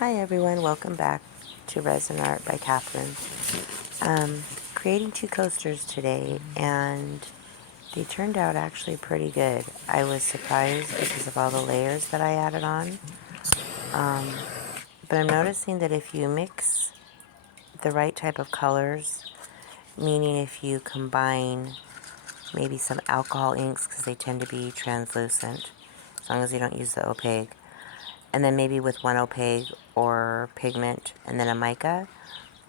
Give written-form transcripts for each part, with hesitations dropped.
Hi everyone, welcome back to Resin Art by Katharine. Creating two coasters today, and they turned out actually pretty good. I was surprised because of all the layers that I added on. But I'm noticing that if you mix the right type of colors, meaning if you combine maybe some alcohol inks because they tend to be translucent, as long as you don't use the opaque, and then maybe with one opaque or pigment and then a mica,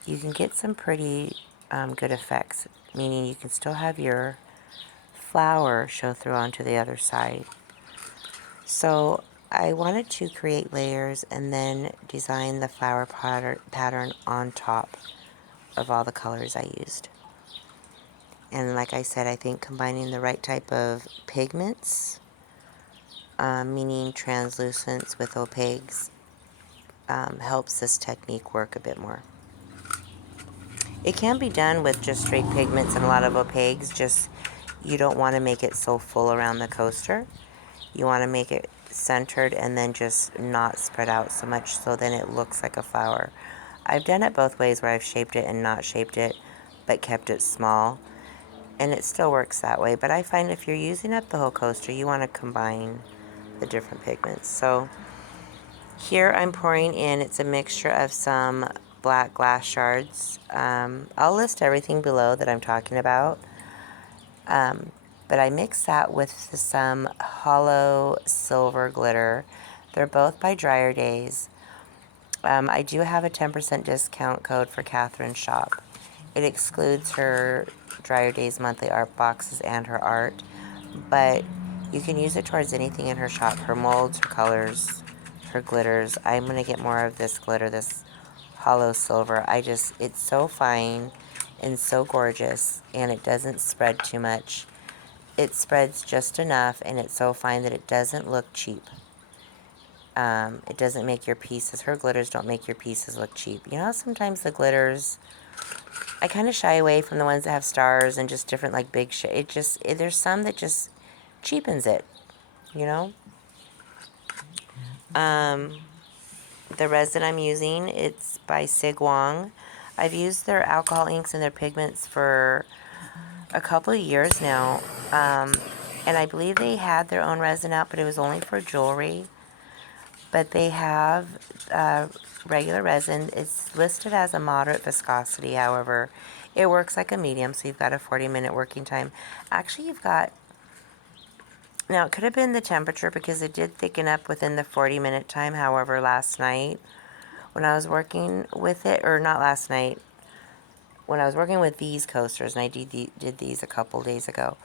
you can get some pretty good effects, meaning you can still have your flower show through onto the other side. So I wanted to create layers and then design the flower pattern on top of all the colors I used. And like I said, I think combining the right type of pigments, meaning translucents with opaques, helps this technique work a bit more. It can be done with just straight pigments and a lot of opaques, just you don't want to make it so full around the coaster. You want to make it centered and then just not spread out so much so then it looks like a flower. I've done it both ways where I've shaped it and not shaped it, but kept it small. And it still works that way. But I find if you're using up the whole coaster, you want to combine the different pigments. So here I'm pouring in, it's a mixture of some black glass shards. I'll list everything below that I'm talking about. But I mix that with some hollow silver glitter. They're both by Dryer Days. I do have a 10% discount code for Katharine's shop. It excludes her Dryer Days monthly art boxes and her art, but you can use it towards anything in her shop, her molds, her colors, her glitters. I'm going to get more of this glitter, this hollow silver. It's so fine and so gorgeous, and it doesn't spread too much. It spreads just enough, and it's so fine that it doesn't look cheap. It doesn't make your pieces, her glitters don't make your pieces look cheap. You know how sometimes the glitters, I kind of shy away from the ones that have stars and just different like big there's some that just cheapens it, you know? The resin I'm using, it's by Sig Wong. I've used their alcohol inks and their pigments for a couple of years now. And I believe they had their own resin out, but it was only for jewelry. But they have regular resin. It's listed as a moderate viscosity, however, it works like a medium, so you've got a 40-minute working time. Actually, now it could have been the temperature because it did thicken up within the 40-minute time. However, last night when I was working with it, or not last night, when I was working with these coasters, and I did these a couple days ago,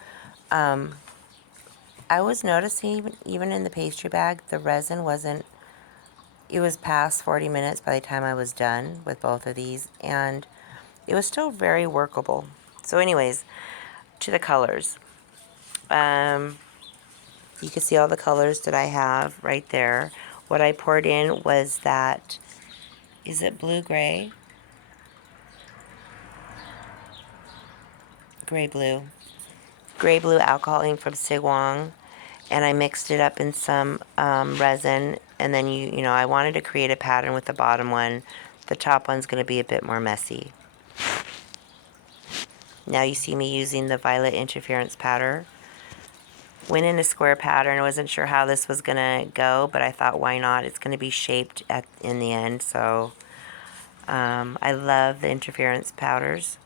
I was noticing even in the pastry bag, the resin wasn't, it was past 40 minutes by the time I was done with both of these, and it was still very workable. So anyways, to the colors. You can see all the colors that I have right there. What I poured in was that, is it blue-gray? Gray-blue. Gray-blue alcohol ink from Sig Wong. And I mixed it up in some resin. And then, you know, I wanted to create a pattern with the bottom one. The top one's going to be a bit more messy. Now you see me using the violet interference powder. Went in a square pattern. I wasn't sure how this was going to go, but I thought, why not? It's going to be shaped in the end. So I love the interference powders.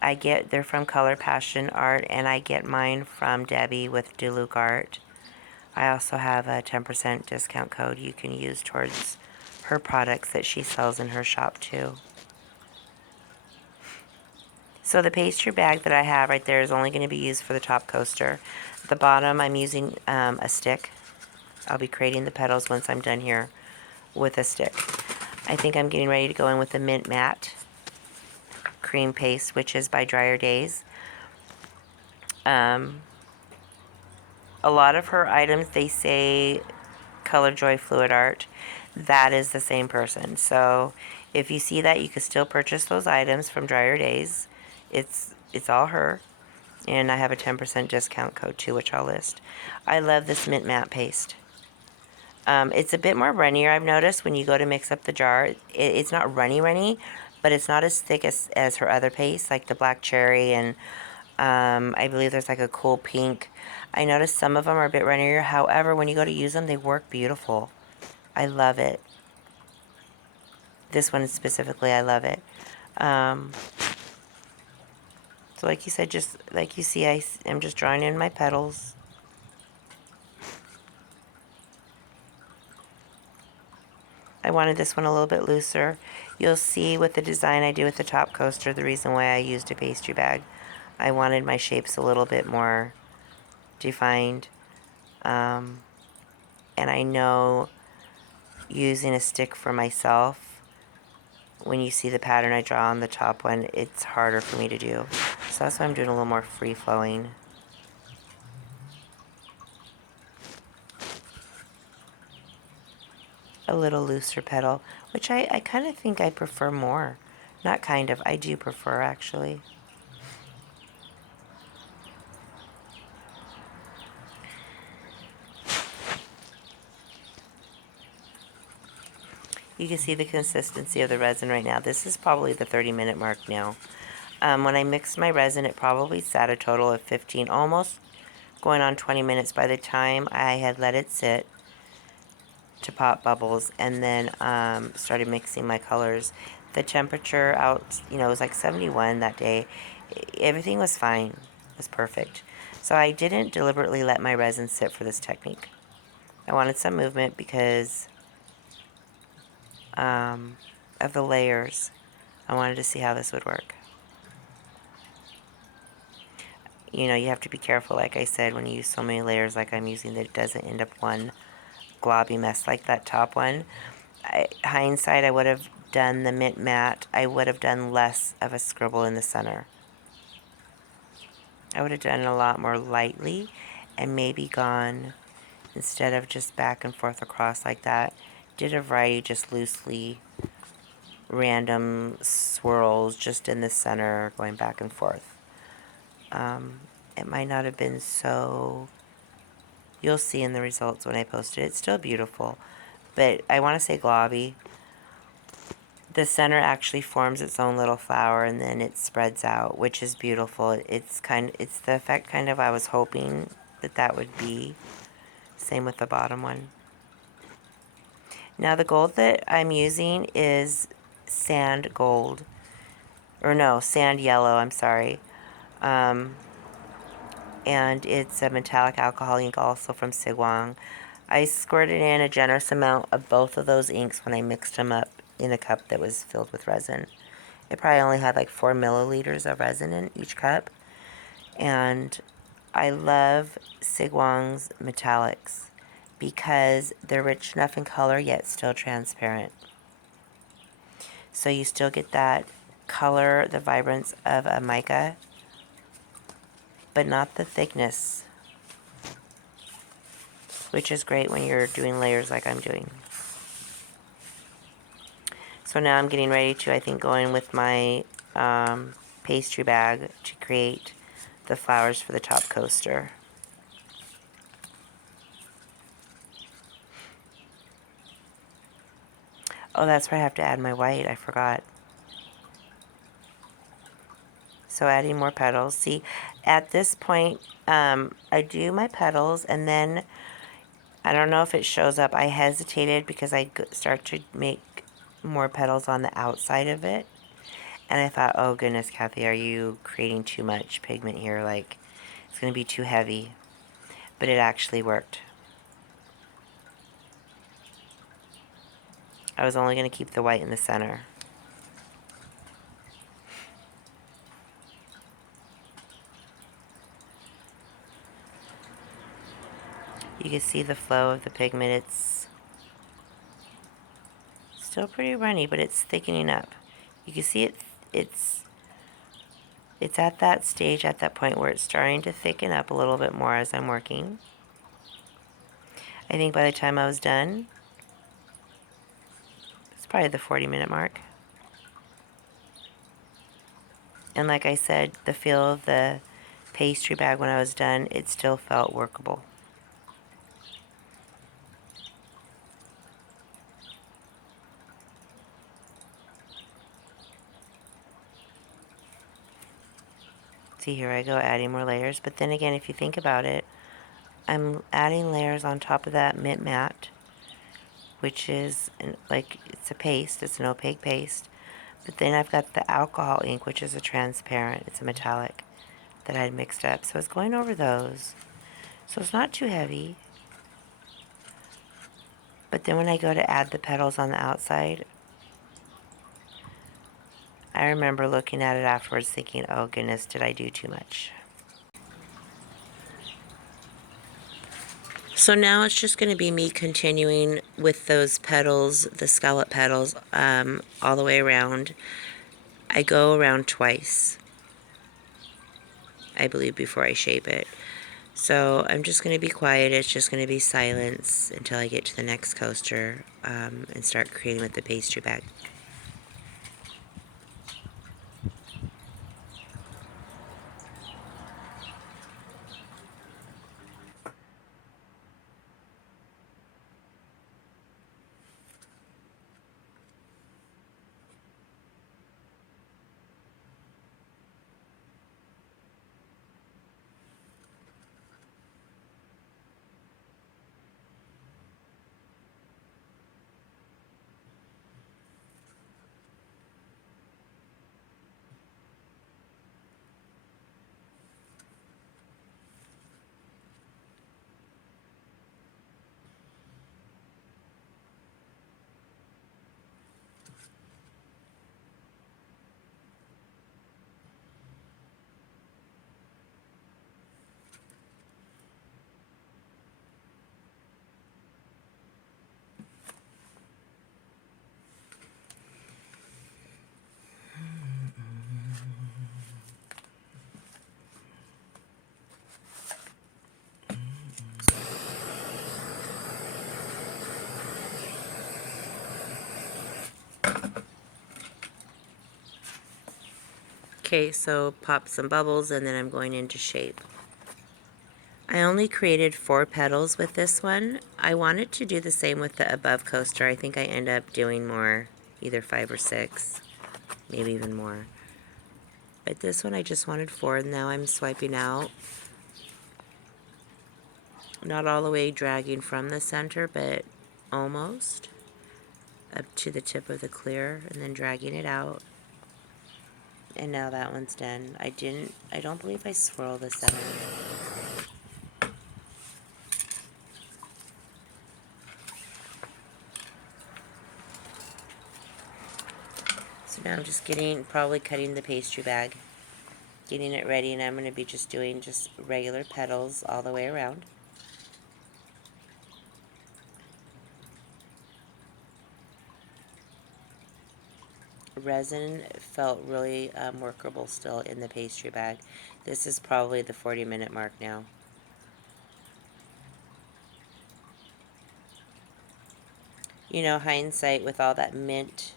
They're from ColourPassion Art, and I get mine from Debbie with Duluc Art. I also have a 10% discount code you can use towards her products that she sells in her shop too. So the pastry bag that I have right there is only going to be used for the top coaster. The bottom, I'm using a stick. I'll be creating the petals once I'm done here with a stick. I think I'm getting ready to go in with the Mint Matte cream paste, which is by Dryer Days. A lot of her items, they say Color Joy Fluid Art. That is the same person. So if you see that, you can still purchase those items from Dryer Days. It's all her. And I have a 10% discount code too, which I'll list. I love this Mint Matte paste. It's a bit more runnier, I've noticed, when you go to mix up the jar. It's not runny, but it's not as thick as her other paste, like the black cherry, and I believe there's like a cool pink. I noticed some of them are a bit runnier. However, when you go to use them, they work beautiful. I love it. This one specifically, I love it. So like you said, just like you see, I'm just drawing in my petals. I wanted this one a little bit looser. You'll see with the design I do with the top coaster, the reason why I used a pastry bag. I wanted my shapes a little bit more defined. And I know using a stick for myself, when you see the pattern I draw on the top one, it's harder for me to do. So that's why I'm doing a little more free-flowing. A little looser petal, which I kind of think I prefer more. Not kind of, I do prefer, actually. You can see the consistency of the resin right now. This is probably the 30-minute mark now. When I mixed my resin, it probably sat a total of 15, almost going on 20 minutes by the time I had let it sit to pop bubbles, and then started mixing my colors. The temperature out, was like 71 that day. Everything was fine. It was perfect. So I didn't deliberately let my resin sit for this technique. I wanted some movement because of the layers. I wanted to see how this would work. You have to be careful, like I said, when you use so many layers like I'm using, that it doesn't end up one globby mess like that top one. Hindsight, I would have done the mint matte. I would have done less of a scribble in the center. I would have done it a lot more lightly and maybe gone, instead of just back and forth across like that, did a variety just loosely random swirls just in the center going back and forth. It might not have been so, you'll see in the results when I post it. It's still beautiful, but I want to say globby. The center actually forms its own little flower, and then it spreads out, which is beautiful. It's the effect kind of I was hoping that would be. Same with the bottom one. Now the gold that I'm using is sand gold, or no, sand yellow, I'm sorry. And it's a metallic alcohol ink, also from Sigwang. I squirted in a generous amount of both of those inks when I mixed them up in a cup that was filled with resin. It probably only had like 4 milliliters of resin in each cup. And I love Sigwang's metallics because they're rich enough in color yet still transparent. So you still get that color, the vibrance of a mica, but not the thickness, which is great when you're doing layers like I'm doing. So now I'm getting ready to, I think, go in with my pastry bag to create the flowers for the top coaster. Oh, that's where I have to add my white. I forgot. So adding more petals. See, at this point, I do my petals, and then I don't know if it shows up. I hesitated because I start to make more petals on the outside of it. And I thought, oh goodness, Kathy, are you creating too much pigment here? Like, it's going to be too heavy. But it actually worked. I was only going to keep the white in the center. You can see the flow of the pigment. It's still pretty runny, but it's thickening up. You can see it's at that stage, at that point where it's starting to thicken up a little bit more as I'm working. I think by the time I was done, it's probably the 40-minute mark. And like I said, the feel of the pastry bag when I was done, it still felt workable. See, here I go adding more layers. But then again, if you think about it, I'm adding layers on top of that mint matte, which is like, it's a paste, it's an opaque paste. But then I've got the alcohol ink, which is a transparent, it's a metallic, that I had mixed up. So I was going over those. So it's not too heavy. But then when I go to add the petals on the outside, I remember looking at it afterwards thinking, oh goodness, did I do too much? So now it's just going to be me continuing with those petals, the scallop petals, all the way around. I go around twice, I believe, before I shape it. So I'm just going to be quiet. It's just going to be silence until I get to the next coaster and start creating with the pastry bag. Okay, so pop some bubbles and then I'm going into shape. I only created 4 petals with this one. I wanted to do the same with the above coaster. I think I end up doing more, either 5 or 6, maybe even more. But this one I just wanted 4, and now I'm swiping out. Not all the way dragging from the center, but almost up to the tip of the clear, and then dragging it out. And now that one's done. I don't believe I swirl the center. So now I'm just probably cutting the pastry bag, getting it ready, and I'm going to be just doing just regular petals all the way around. Resin felt really workable still in the pastry bag. This is probably the 40-minute mark now. You know, hindsight, with all that mint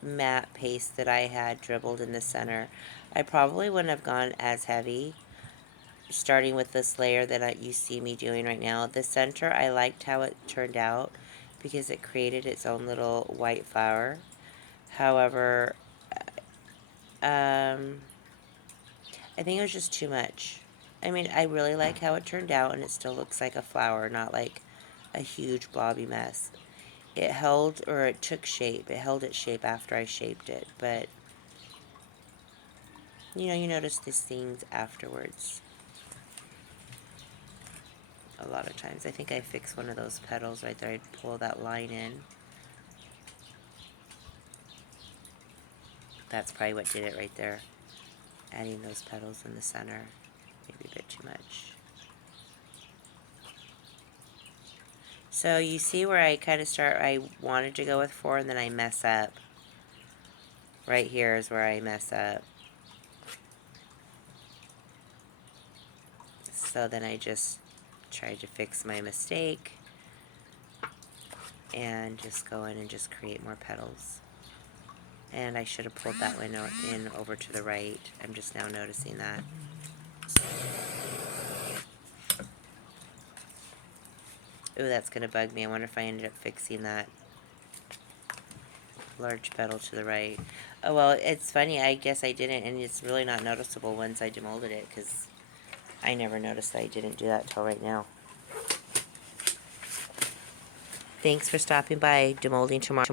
matte paste that I had dribbled in the center, I probably wouldn't have gone as heavy, starting with this layer that you see me doing right now. The center, I liked how it turned out because it created its own little white flower. However, I think it was just too much. I mean, I really like how it turned out, and it still looks like a flower, not like a huge blobby mess. It held, or it took shape. It held its shape after I shaped it, but you know, you notice these things afterwards. A lot of times. I think I fixed one of those petals right there. I'd pull that line in. That's probably what did it right there. Adding those petals in the center. Maybe a bit too much. So you see where I kind of I wanted to go with 4 and then I mess up. Right here is where I mess up. So then I just tried to fix my mistake and just go in and just create more petals. And I should have pulled that one in over to the right. I'm just now noticing that. Ooh, that's going to bug me. I wonder if I ended up fixing that large petal to the right. Oh, well, it's funny. I guess I didn't, and it's really not noticeable once I demolded it, because I never noticed that I didn't do that till right now. Thanks for stopping by Demolding Tomorrow.